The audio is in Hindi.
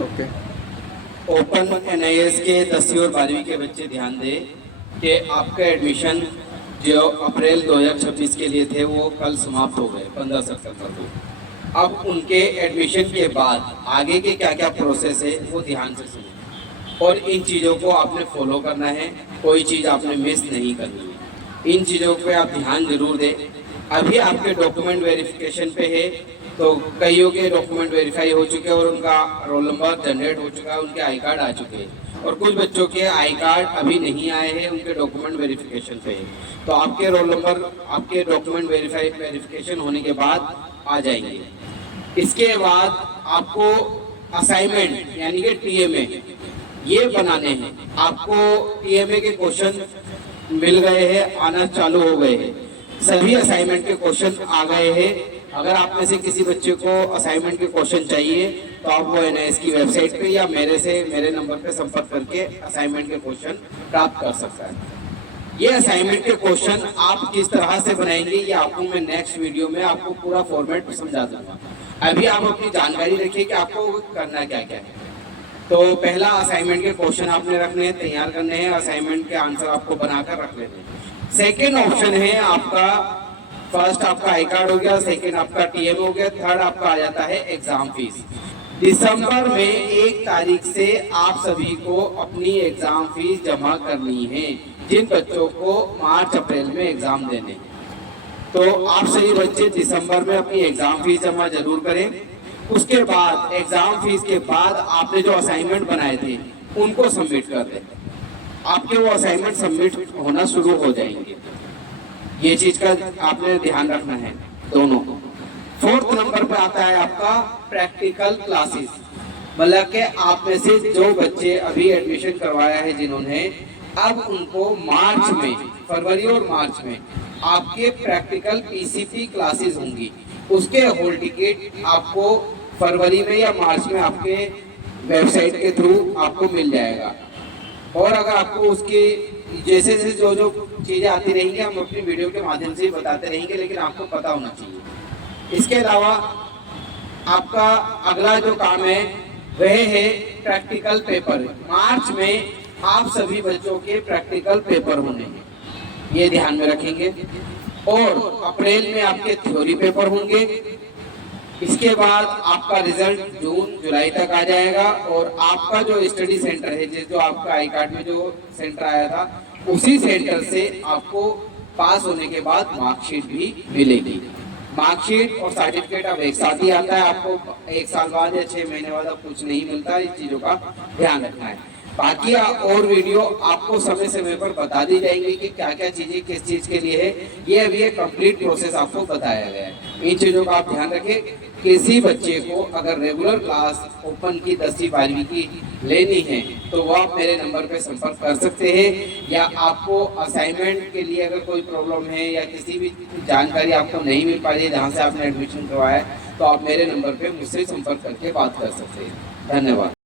ओके। ओपन एनआईएस के 10वीं और 12वीं के बच्चे ध्यान दें कि आपका एडमिशन जो अप्रैल 2026 के लिए थे वो कल समाप्त हो गए 15 सितंबर को। अब उनके एडमिशन के बाद आगे के क्या क्या प्रोसेस है वो ध्यान से सुनिए और इन चीज़ों को आपने फॉलो करना है, कोई चीज़ आपने मिस नहीं करनी है। इन चीज़ों पे आप ध्यान जरूर दें। अभी आपके डॉक्यूमेंट वेरिफिकेशन पे है, तो कईयों के डॉक्यूमेंट वेरीफाई हो चुके हैं और उनका रोल नंबर जनरेट हो चुका है, उनके आई कार्ड आ चुके हैं और कुछ बच्चों के आई कार्ड अभी नहीं आए हैं, उनके डॉक्यूमेंट वेरिफिकेशन पे है। तो आपके रोल नंबर आपके डॉक्यूमेंट वेरिफिकेशन होने के बाद आ जाएंगे। इसके बाद आपको असाइनमेंट यानी कि टीएमए ये बनाने हैं। आपको टीएमए के क्वेश्चन मिल गए हैं, आना चालू हो गए हैं। सभी असाइनमेंट के क्वेश्चन आ गए हैं। अगर आप में से किसी बच्चे को असाइनमेंट के क्वेश्चन चाहिए तो आप वो एनआईएस की वेबसाइट पे या मेरे नंबर पे संपर्क करके असाइनमेंट के क्वेश्चन प्राप्त कर सकता है। ये असाइनमेंट के क्वेश्चन आप किस तरह से बनाएंगे ये आपको मैं नेक्स्ट वीडियो में आपको पूरा फॉर्मेट समझा दूंगा। अभी आप अपनी जानकारी रखिए कि आपको करना क्या क्या है। तो पहला असाइनमेंट के क्वेश्चन आपने रखने हैं, तैयार करने हैं, असाइनमेंट के आंसर आपको बनाकर रख लेने हैं। सेकेंड ऑप्शन है आपका, फर्स्ट आपका आई कार्ड हो गया, सेकेंड आपका टीएम हो गया, थर्ड आपका आ जाता है एग्जाम फीस। दिसंबर में 1 तारीख से आप सभी को अपनी एग्जाम फीस जमा करनी है, जिन बच्चों को मार्च अप्रैल में एग्जाम देने हैं। तो आप सभी बच्चे दिसंबर में अपनी एग्जाम फीस जमा जरूर करें। उसके बाद एग्जाम फीस के बाद आपने जो असाइनमेंट बनाए थे उनको सबमिट कर दें। आपके वो असाइनमेंट सबमिट होना शुरू हो जाएंगे। ये चीज का आपने ध्यान रखना है दोनों को। फोर्थ नंबर पे आता है आपका प्रैक्टिकल क्लासेस। मतलब कि आप में से जो बच्चे अभी एडमिशन करवाया है जिन्होंने, अब उनको मार्च में, फरवरी और मार्च में आपके प्रैक्टिकल पीसीपी क्लासेस होंगी। उसके हॉल टिकट आपको फरवरी में या मार्च में आपके वेबसाइट के थ्रू आपको मिल जाएगा। और अगर आपको उसकी जैसे जैसे जो जो चीज़ें आती रहेंगी हम अपनी वीडियो के माध्यम से बताते रहेंगे, लेकिन आपको पता होना चाहिए। इसके अलावा आपका अगला जो काम है वह है प्रैक्टिकल पेपर। मार्च में आप सभी बच्चों के प्रैक्टिकल पेपर होने हैं, ये ध्यान में रखेंगे। और अप्रैल में आपके थ्योरी पेपर होंगे। इसके बाद आपका रिजल्ट जून जुलाई तक आ जाएगा और आपका जो स्टडी सेंटर है, जो आपका आई कार्ड में जो सेंटर आया था, उसी सेंटर से आपको पास होने के बाद मार्कशीट भी मिलेगी। मार्कशीट और सर्टिफिकेट अब एक साथ ही आता है। आपको 1 साल बाद या 6 महीने बाद अब कुछ नहीं मिलता। इस चीज़ों का ध्यान रखना है। बाकी और वीडियो आपको समय समय पर बता दी जाएंगी कि क्या क्या चीज़ें किस चीज़ के लिए है। ये अभी एक कंप्लीट प्रोसेस आपको बताया गया है। इन चीज़ों का आप ध्यान रखें। किसी बच्चे को अगर रेगुलर क्लास ओपन की 10वीं 12वीं की लेनी है तो वो आप मेरे नंबर पे संपर्क कर सकते हैं, या आपको असाइनमेंट के लिए अगर कोई प्रॉब्लम है या किसी भी जानकारी आपको नहीं मिल पा रही है जहाँ से आपने एडमिशन करवाया है, तो आप मेरे नंबर पे मुझसे संपर्क करके बात कर सकते हैं। धन्यवाद।